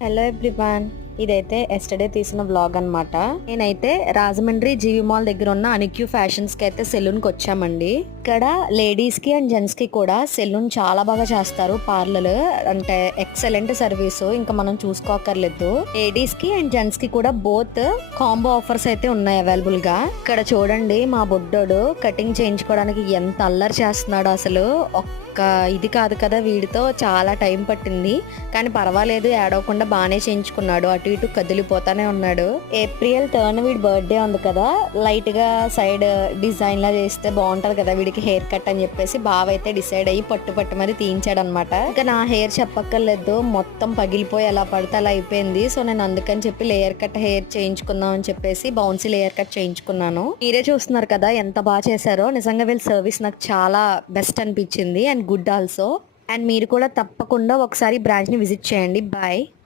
Hello everyone, ఇదైతే yesterday తీసిన vlog అన్నమాట. నేనైతే రాజమండ్రి జీవి మాల్ దగ్గర ఉన్న అనిక్యూ ఫ్యాషన్స్ కి అయితే సెలూన్ కి వచ్చామండి. ఇక్కడ లేడీస్ కి అండ్ జెంట్స్ కి కూడా సెలూన్ చాలా బాగా చేస్తారు. పార్లర్ అంటే ఎక్సలెంట్ సర్వీస్, ఇంకా మనం చూసుకోకర్లేదు. లేడీస్ కి అండ్ జెంట్స్ కి కూడా బోత్ కాంబో ఆఫర్స్ అయితే ఉన్నాయి అవైలబుల్ గా. ఇక్కడ చూడండి, మా బుడ్డోడు కటింగ్ చేయించుకోవడానికి ఎంత అల్లరి చేస్తున్నాడు అసలు. ఇది కాదు కదా, వీడితో చాలా టైం పట్టింది, కానీ పర్వాలేదు, ఏడవకుండా బాగానే చేయించుకున్నాడు. అటు ఇటు కదిలిపోతానే ఉన్నాడు. ఏప్రిల్ టర్న్ వీడి బర్త్డే ఉంది కదా, లైట్ గా సైడ్ డిజైన్ లా చేస్తే బాగుంటది కదా వీడికి హెయిర్ కట్ అని చెప్పేసి బావ అయితే డిసైడ్ అయ్యి పట్టు మరి తీయించాడు అనమాట. ఇంకా నా హెయిర్ చెప్పక్కర్లేదు, మొత్తం పగిలిపోయి ఎలా పడితే అలా అయిపోయింది. సో నేను అందుకని చెప్పి లేయర్ కట్ హెయిర్ చేయించుకుందాం అని చెప్పేసి బౌన్సీ లేయర్ కట్ చేయించుకున్నాను. మీరే చూస్తున్నారు కదా ఎంత బాగా చేశారో. నిజంగా వీళ్ళ సర్వీస్ నాకు చాలా బెస్ట్ అనిపించింది అండ్ గుడ్ ఆల్సో. అండ్ మీరు కూడా తప్పకుండా ఒకసారి బ్రాంచ్ ని విజిట్ చేయండి. బాయ్.